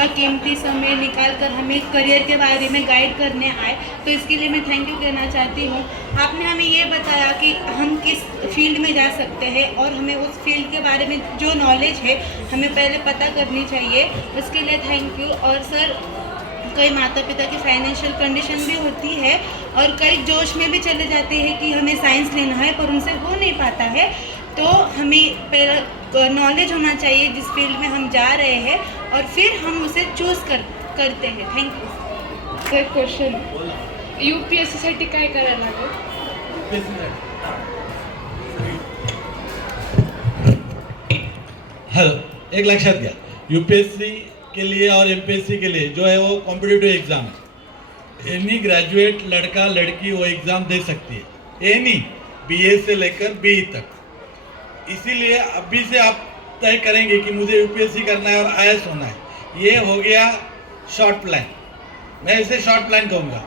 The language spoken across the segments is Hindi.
आपका कीमती समय निकाल कर हमें करियर के बारे में गाइड करने आए, तो इसके लिए मैं थैंक यू कहना चाहती हूँ। आपने हमें ये बताया कि हम किस फील्ड में जा सकते हैं और हमें उस फील्ड के बारे में जो नॉलेज है हमें पहले पता करनी चाहिए, उसके लिए थैंक यू। और सर, कई माता पिता की फाइनेंशियल कंडीशन भी होती है और कई जोश में भी चले जाते हैं कि हमें साइंस लेना है पर उनसे हो नहीं पाता है, तो हमें पहले नॉलेज होना चाहिए जिस फील्ड में हम जा रहे हैं और फिर हम उसे चूज करते हैं। Thank you sir. Question, UPSC साठी काय करायला लागेल? हेलो, एक लक्षात घ्या, यूपीएससी के लिए और एमपीएससी के लिए जो है वो कॉम्पिटिटिव एग्जाम है। एनी ग्रेजुएट लड़का लड़की वो एग्ज़ाम दे सकती है, एनी बीए से लेकर बीई तक। इसीलिए अभी से आप तय करेंगे कि मुझे यूपीएससी करना है और आईएएस होना है। ये हो गया शॉर्ट प्लान, मैं इसे शॉर्ट प्लान कहूँगा।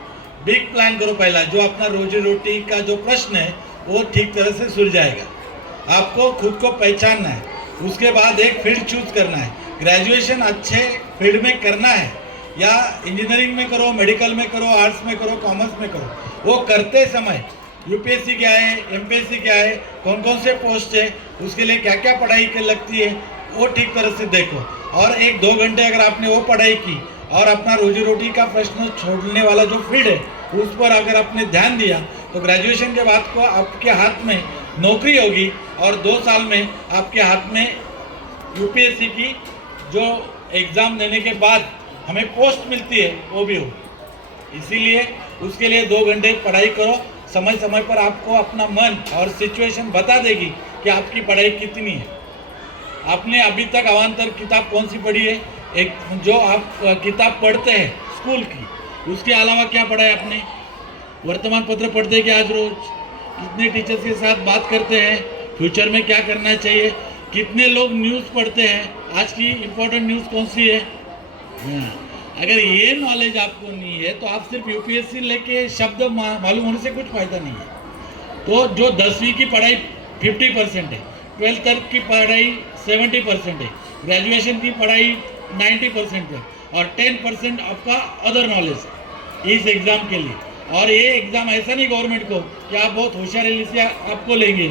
बिग प्लान करो पहला, जो अपना रोजी रोटी का जो प्रश्न है वो ठीक तरह से सुलझाएगा। आपको खुद को पहचानना है, उसके बाद एक फील्ड चूज करना है। ग्रेजुएशन अच्छे फील्ड में करना है, या इंजीनियरिंग में करो, मेडिकल में करो, आर्ट्स में करो, कॉमर्स में करो, वो करते समय यूपीएससी क्या है, एमपीएससी क्या है, कौन कौन से पोस्ट है, उसके लिए क्या क्या पढ़ाई लगती है, वो ठीक तरह से देखो। और 1-2 घंटे अगर आपने वो पढ़ाई की और अपना रोजी रोटी का प्रश्न छोड़ने वाला जो फील्ड है उस पर अगर आपने ध्यान दिया, तो ग्रेजुएशन के बाद को आपके हाथ में नौकरी होगी और 2 साल में आपके हाथ में यूपीएससी की जो एग्ज़ाम देने के बाद हमें पोस्ट मिलती है वो भी होगी। इसीलिए उसके लिए 2 घंटे पढ़ाई करो। समय समय पर आपको अपना मन और सिचुएशन बता देगी कि आपकी पढ़ाई कितनी है। आपने अभी तक अवान्तर किताब कौन सी पढ़ी है? एक जो आप किताब पढ़ते हैं स्कूल की, उसके अलावा क्या पढ़ा है आपने? वर्तमान पत्र पढ़ते हैं कि आज रोज? कितने टीचर्स के साथ बात करते हैं? फ्यूचर में क्या करना चाहिए? कितने लोग न्यूज़ पढ़ते हैं? आज की इम्पोर्टेंट न्यूज़ कौन सी है? अगर ये नॉलेज आपको नहीं है तो आप सिर्फ यूपीएससी लेके शब्द मालूम होने से कुछ फ़ायदा नहीं है। तो जो 10वीं की पढ़ाई 50% है, 12th तक की पढ़ाई 70% है, ग्रेजुएशन की पढ़ाई 90% है और 10% आपका अदर नॉलेज है इस एग्ज़ाम के लिए। और ये एग्ज़ाम ऐसा नहीं गवर्नमेंट को कि आप बहुत होशियारी से आपको लेंगे।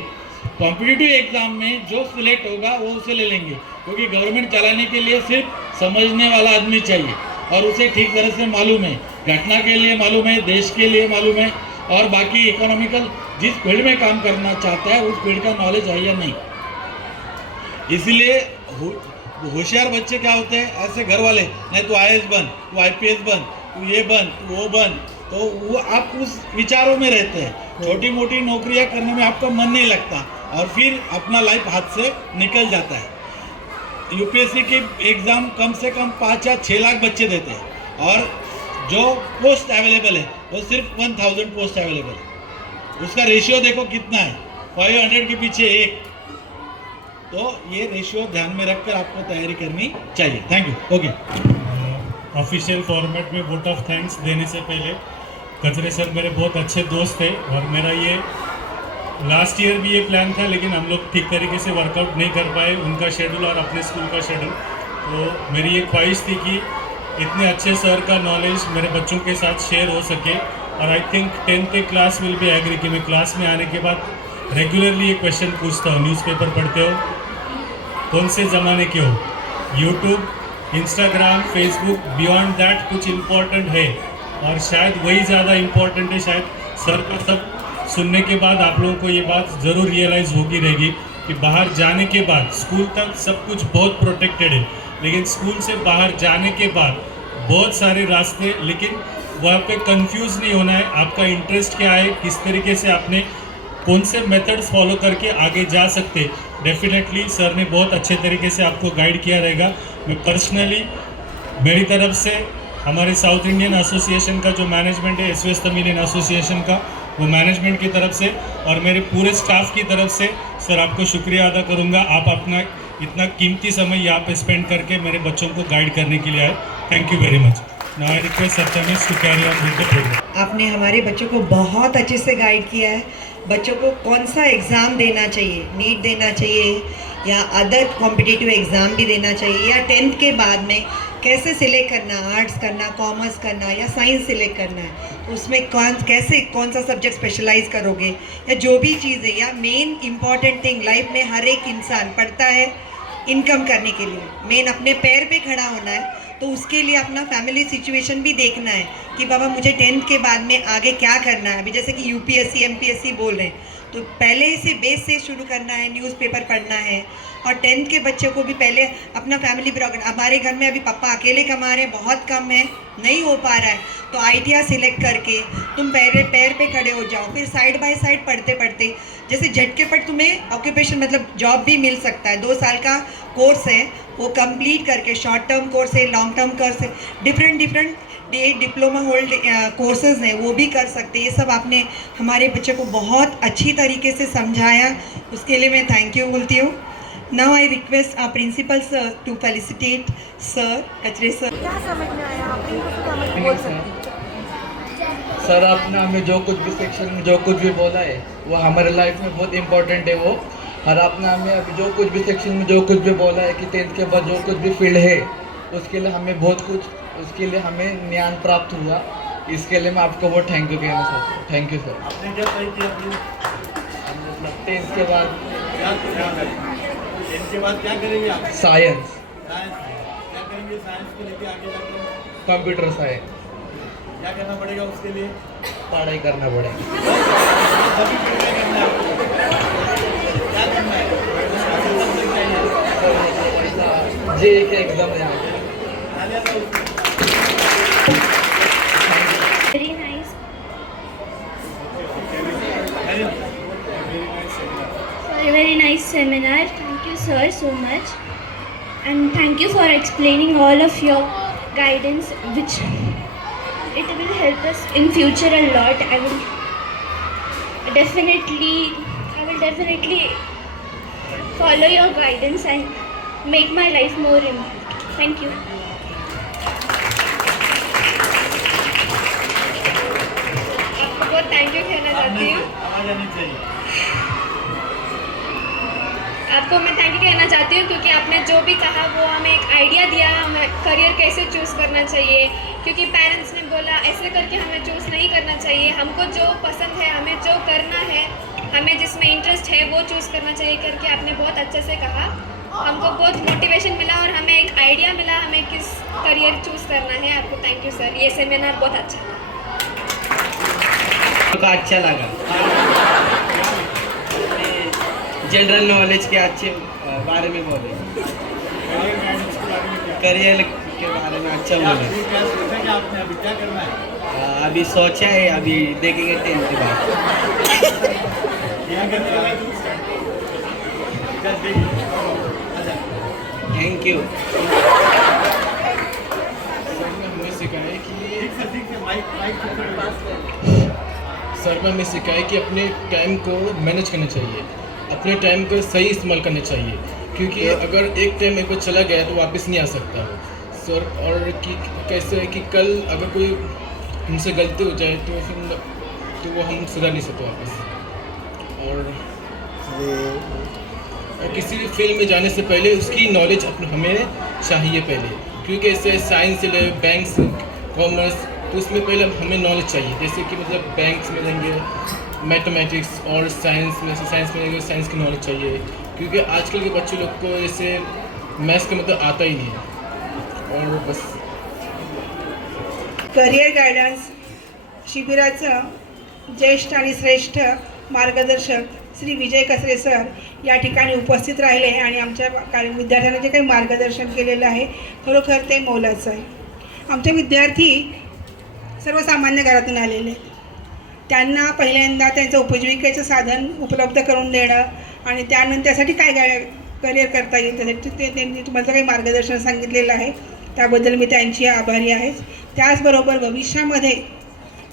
कॉम्पिटिटिव एग्ज़ाम में जो सिलेक्ट होगा वो उसे ले लेंगे, क्योंकि गवर्नमेंट चलाने के लिए सिर्फ समझने वाला आदमी चाहिए और उसे ठीक तरह से मालूम है, घटना के लिए मालूम है, देश के लिए मालूम है और बाकी इकोनॉमिकल जिस फील्ड में काम करना चाहता है उस फील्ड का नॉलेज है या नहीं। इसीलिए होशियार बच्चे क्या होते हैं, ऐसे घर वाले, नहीं तो आईएएस बन, तू आईपीएस बन, तू ये बन, तू वो बन, तो वो आप उस विचारों में रहते हैं। छोटी मोटी नौकरियां करने में आपका मन नहीं लगता और फिर अपना लाइफ हाथ से निकल जाता है। यूपीएससी की एग्ज़ाम कम से कम 5 या 6 लाख बच्चे देते हैं और जो पोस्ट अवेलेबल है वो सिर्फ 1000 पोस्ट अवेलेबल है। उसका रेशियो देखो कितना है, 500 के पीछे 1। तो ये रेशियो ध्यान में रखकर आपको तैयारी करनी चाहिए। Thank you. Okay. Official format में वोट ऑफ थैंक्स देने से पहले, कचरे सर मेरे बहुत अच्छे दोस्त थे और मेरा ये लास्ट ईयर भी ये प्लान था, लेकिन हम लोग ठीक तरीके से वर्कआउट नहीं कर पाए, उनका शेड्यूल और अपने स्कूल का शेड्यूल। तो मेरी ये ख्वाहिश थी कि इतने अच्छे सर का नॉलेज मेरे बच्चों के साथ शेयर हो सके। और I think 10th class will be agree कि मैं क्लास में आने के बाद रेगुलरली ये क्वेश्चन पूछता हूँ, न्यूज़पेपर पढ़ते हो, कौन से ज़माने के हो, YouTube, Instagram, Facebook, beyond that कुछ इम्पोर्टेंट है? और शायद वही ज़्यादा इम्पोर्टेंट है। शायद सर का सब सुनने के बाद आप लोगों को ये बात ज़रूर रियलाइज़ होगी रहेगी कि बाहर जाने के बाद, स्कूल तक सब कुछ बहुत प्रोटेक्टेड है, लेकिन स्कूल से बाहर जाने के बाद बहुत सारे रास्ते, लेकिन वहाँ पे कंफ्यूज नहीं होना है। आपका इंटरेस्ट क्या है, किस तरीके से आपने कौन से मेथड्स फॉलो करके आगे जा सकते, डेफिनेटली सर ने बहुत अच्छे तरीके से आपको गाइड किया रहेगा। मैं पर्सनली, मेरी तरफ से, हमारे साउथ इंडियन एसोसिएशन का जो मैनेजमेंट है, एसवीएस तमिलियन एसोसिएशन का, वो मैनेजमेंट की तरफ से और मेरे पूरे स्टाफ की तरफ से सर आपको शुक्रिया अदा करूंगा। आप अपना इतना कीमती समय यहाँ पे स्पेंड करके मेरे बच्चों को गाइड करने के लिए आए। Thank you very much. Now I request Satyamesh to carry on with the program. आपने हमारे बच्चों को बहुत अच्छे से गाइड किया है। बच्चों को कौन सा एग्ज़ाम देना चाहिए, नीट देना चाहिए या अदर कॉम्पिटिटिव एग्ज़ाम भी देना चाहिए, या 10th के बाद में कैसे सिलेक्ट करना, आर्ट्स करना, कॉमर्स करना या साइंस सिलेक्ट करना है, तो उसमें कौन सा सब्जेक्ट स्पेशलाइज करोगे या जो भी चीज़ है, या मेन इम्पॉर्टेंट थिंग लाइफ में हर एक इंसान पढ़ता है इनकम करने के लिए, मेन अपने पैर पे खड़ा होना है, तो उसके लिए अपना फैमिली सिचुएशन भी देखना है कि बाबा मुझे 10th के बाद में आगे क्या करना है। अभी जैसे कि यूपीएससी एमपीएससी बोल रहे हैं, तो पहले से बेस से शुरू करना है, न्यूज़पेपर पढ़ना है। और 10th के बच्चे को भी पहले अपना फैमिली बैकग्राउंड, हमारे घर में अभी पापा अकेले कमा रहे हैं, बहुत कम है, नहीं हो पा रहा है, तो आईटीआई सिलेक्ट करके तुम पैर पे खड़े हो जाओ। फिर साइड बाय साइड पढ़ते पढ़ते जैसे झटकेपट तुम्हें ऑक्यूपेशन मतलब जॉब भी मिल सकता है। 2 साल का कोर्स है, वो कंप्लीट करके, शॉर्ट टर्म कोर्स है, लॉन्ग टर्म कोर्स है, डिफरेंट डिप्लोमा होल्ड कोर्सेज हैं, वो भी कर सकते हैं। ये सब आपने हमारे बच्चे को बहुत अच्छी तरीके से समझाया, उसके लिए मैं थैंक यू बोलती हूँ। Now I request our principal sir to felicitate sir Kachare sir. क्या समझ में आया, आप इनको तो समझ बोल सकते हैं। सर आपने हमें जो कुछ भी सेक्शन में जो कुछ भी बोला है वो हमारे लाइफ में बहुत इम्पोर्टेंट है वो। और आपने हमें अभी जो कुछ भी सेक्शन में जो कुछ भी बोला है कि 10th के बाद जो कुछ भी फील्ड है उसके लिए हमें बहुत कुछ, उसके लिए हमें ज्ञान प्राप्त हुआ। इसके लिए मैं आपको बहुत थैंक यू कहना चाहता हूँ। Thank you sir. आपने क्या तय किया फिर? 10th के बाद इनके बाद क्या करेंगे आप? साइंस, क्या करेंगे साइंस को लेके आगे जाकर? Computer science. क्या करना पड़ेगा उसके लिए? पढ़ाई करना पड़ेगा। सभी पढ़ाई करना है आपको। क्या करना है? जे के एग्जाम देना। Very nice. Very nice seminar. Thank you, sir, so much. And thank you for explaining all of your guidance, which it will help us in future a lot. I will definitely follow your guidance and make my life more improved. Thank you. आपको बहुत थैंक यू कहना चाहती हूँ। आवाज आनी चाहिए। आपको मैं थैंक यू कहना चाहती हूँ क्योंकि आपने जो भी कहा वो हमें एक आइडिया दिया, हमें करियर कैसे चूज़ करना चाहिए। क्योंकि पेरेंट्स ने बोला ऐसे करके हमें चूज़ नहीं करना चाहिए, हमको जो पसंद है, हमें जो करना है, हमें जिसमें इंटरेस्ट है वो चूज़ करना चाहिए करके आपने बहुत अच्छे से कहा। हमको बहुत मोटिवेशन मिला और हमें एक आइडिया मिला हमें किस करियर चूज़ करना है। आपको थैंक यू सर, ये सेमिनार बहुत अच्छा था। अच्छा लगा, जनरल नॉलेज के अच्छे बारे में बोले, करियर के बारे में अच्छा बोले। क्या सोचा कि आपने अभी क्या करना है? अभी सोचा है, अभी देखेंगे 10th के बाद। क्या करना है? Thank you. सर में हमें सिखाया कि अपने टाइम को मैनेज करना चाहिए, अपने टाइम को सही इस्तेमाल करना चाहिए, क्योंकि अगर एक टाइम एक बार चला गया तो वापस नहीं आ सकता सर। और कि कैसे है कि कल अगर कोई हमसे गलती हो जाए तो फिर तो वो हम सुधार नहीं सकते वापस। और किसी भी फील्ड में जाने से पहले उसकी नॉलेज हमें चाहिए पहले, क्योंकि ऐसे साइंस से ले बैंक्स, कॉमर्स, तो उसमें पहले हमें नॉलेज चाहिए। जैसे कि मतलब बैंक्स में लेंगे मैथमेटिक्स, और साइंस में लेंगे साइंस की नॉलेज चाहिए, क्योंकि आजकल के बच्चे लोग को जैसे मैथ्स का मतलब आता ही नहीं है। और बस करिअर गायडन्स शिबिराचं ज्येष्ठ आणि श्रेष्ठ मार्गदर्शक श्री विजय कचरे सर या ठिकाणी उपस्थित राहिले आणि आमच्या विद्यार्थ्यांना जे काही मार्गदर्शन केलेलं आहे खरोखर ते मोलाचं आहे। आमचे विद्यार्थी सर्वसामान्य घरातून आलेले आहेत, त्यांना पहिल्यांदा त्यांचं उपजीविकेचं साधन उपलब्ध करून देणं आणि त्यानंतर त्यासाठी काय करिअर करता येईल त्यासाठी त्यांनी तुम्हाला काही मार्गदर्शन सांगितलेलं आहे, त्याबद्दल मी त्यांची आभारी आहे। त्याचबरोबर भविष्यामध्ये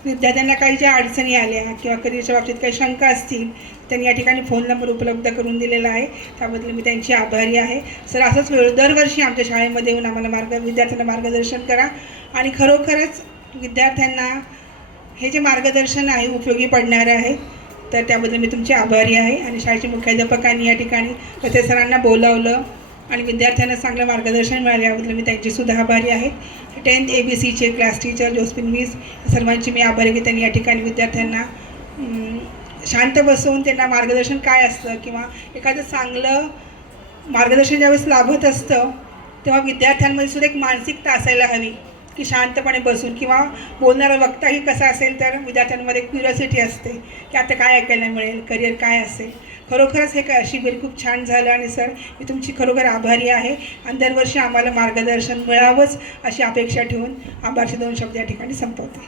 विद्यार्थ्यांना काही ज्या अडचणी आल्या किंवा करिअरच्या बाबतीत काही शंका असतील त्यांनी या ठिकाणी फोन नंबर उपलब्ध करून दिलेला आहे, त्याबद्दल मी त्यांची आभारी आहे। सर असंच दरवर्षी आमच्या शाळेमध्ये येऊन आम्हाला विद्यार्थ्यांना मार्गदर्शन करा आणि खरोखरच विद्यार्थ्यांना हे जे मार्गदर्शन आहे उपयोगी पडणारे आहे, तर त्याबद्दल मी तुमची आभारी आहे। आणि शाळेच्या मुख्याध्यापकांनी या ठिकाणी कचरे सरांना बोलावलं आणि विद्यार्थ्यांना चांगलं मार्गदर्शन मिळालं याबद्दल मी त्यांचीसुद्धा आभारी आहे. 10th ABCचे क्लास टीचर जोस्पिन मिस सर्वांची मी आभारी आहे की त्यांनी या ठिकाणी विद्यार्थ्यांना शांत बसवून त्यांना मार्गदर्शन काय असतं किंवा एखादं चांगलं मार्गदर्शन ज्यावेळेस लाभत असतं तेव्हा विद्यार्थ्यांमध्ये सुद्धा एक मानसिकता असायला हवी की शांतपणे बसून किंवा बोलणारा वक्ताही कसा असेल तर विद्यार्थ्यांमध्ये एक क्युरिओसिटी असते की आता काय ऐकायला मिळेल, करिअर काय असेल. खरोखरच हे शिबिर खूप छान झालं आणि सर मी तुमची खरोखर आभारी आहे आणि दरवर्षी आम्हाला मार्गदर्शन मिळावंच अशी अपेक्षा ठेवून आभारचे 2 शब्द या ठिकाणी संपवते.